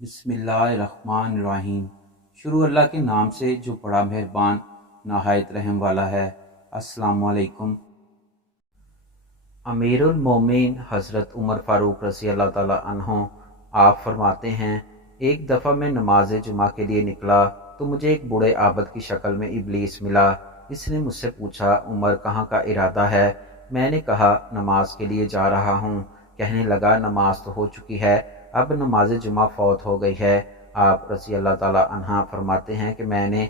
बिस्मिल्लाहिर्रहमानिर्रहीम। शुरू अल्लाह के नाम से जो बड़ा मेहरबान नहायत रहम वाला है। अस्सलामु अलैकुम। अमीरुल मोमिन हज़रत उमर फ़ारूक रज़ी अल्लाह ताला अन्हो आप फरमाते हैं, एक दफ़ा मैं नमाज जुमा के लिए निकला तो मुझे एक बूढ़े आबद की शक्ल में इबलीस मिला। इसने मुझसे पूछा, उमर कहाँ का इरादा है? मैंने कहा, नमाज के लिए जा रहा हूँ। कहने लगा, नमाज तो हो चुकी है, अब नमाज जुमा फौत हो गई है। आप रज़ी अल्लाह ताला अन्हा फरमाते हैं कि मैंने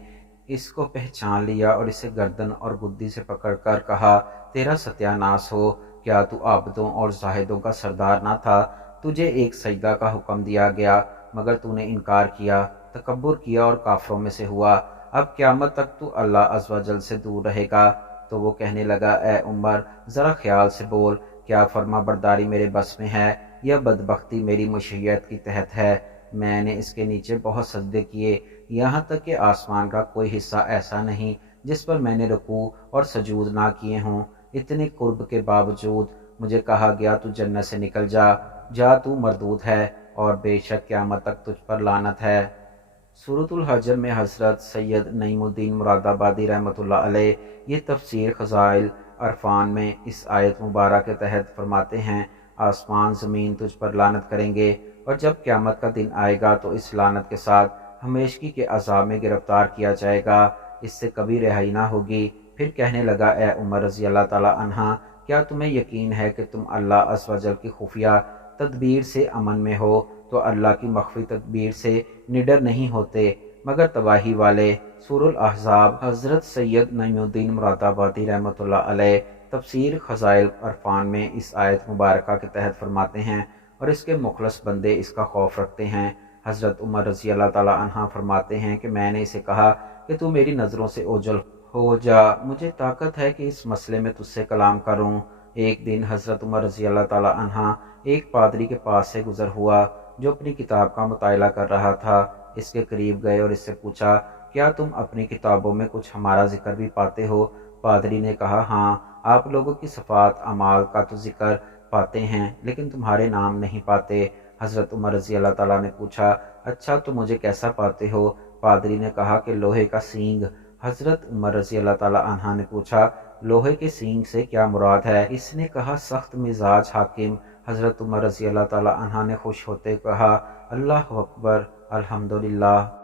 इसको पहचान लिया और इसे गर्दन और गुद्दी से पकड़कर कहा, तेरा सत्यानाश हो, क्या तू आबदों और जाहिदों का सरदार ना था? तुझे एक सजदा का हुक्म दिया गया मगर तूने इनकार किया, तकब्बुर किया और काफरों में से हुआ। अब क़यामत तक तू अल्लाह अज़्ज़ व जल से दूर रहेगा। तो वो कहने लगा, ए उमर, ज़रा ख्याल से बोल, क्या फर्मा बरदारी मेरे बस में है या बदबख्ती मेरी मशीयत की तहत है? मैंने इसके नीचे बहुत सजदे किए, यहाँ तक कि आसमान का कोई हिस्सा ऐसा नहीं जिस पर मैंने रुकू और सजूद ना किए हों। इतने कुर्ब के बावजूद मुझे कहा गया, तू जन्नत से निकल जा, जा तू मरदूद है और बेशक क़यामत तक तुझ पर लानत है। सूरतुल हजर में हज़रत सैयद नईमुद्दीन मुरादाबादी रहमतुल्लाह अलैह ये तफसीर ख़ज़ाइल अरफान में इस आयत मुबारक के तहत फरमाते हैं, आसमान ज़मीन तुझ पर लानत करेंगे और जब क़यामत का दिन आएगा तो इस लानत के साथ हमेशगी के अज़ाब में गिरफ़्तार किया जाएगा, इससे कभी रिहाई ना होगी। फिर कहने लगा, ए उमर रज़ी अल्लाह ताला अन्हा, क्या तुम्हें यकीन है कि तुम अल्लाह अज़्ज़ व जल की खुफिया तदबीर से अमन में हो तो अल्लाह की मख्फी तदबीर से निडर नहीं होते मगर तबाही वाले। सूरह अहज़ाब। हज़रत सैयद नईमुद्दीन मुरादाबादी रहमतुल्लाह अलैह तफसीर ख़ज़ाइल अरफान में इस आयत मुबारक के तहत फरमाते हैं, और इसके मुखलस बंदे इसका खौफ रखते हैं। हज़रत उमर रज़ी अल्लाह ताला अन्हा फरमाते हैं कि मैंने इसे कहा कि तू मेरी नज़रों से ओझल हो जा, मुझे ताकत है कि इस मसले में तुझसे कलाम करूं। एक दिन हज़रत उमर रज़ी अल्लाह ताला अन्हा एक पादरी के पास से गुज़र हुआ जो अपनी किताब का मुताला कर रहा था। इसके करीब गए और इससे पूछा, क्या तुम अपनी किताबों में कुछ हमारा जिक्र भी पाते हो? पादरी ने कहा, हाँ, आप लोगों की सफ़ात अमाल का तो जिक्र पाते हैं लेकिन तुम्हारे नाम नहीं पाते। हज़रत उमर रज़ी अल्लाह ताला ने पूछा, अच्छा तो मुझे कैसा पाते हो? पादरी ने कहा कि लोहे का सींग। हज़रत उमर रज़ी अल्लाह ताला अन्हा ने पूछा, लोहे के सींग से क्या मुराद है? इसने कहा, सख्त मिजाज हाकिम। हज़रत उमर रज़ी अल्लाह ताला अन्हा ने खुश होते कहा, अल्लाह अकबर, अल्हम्दुलिल्लाह।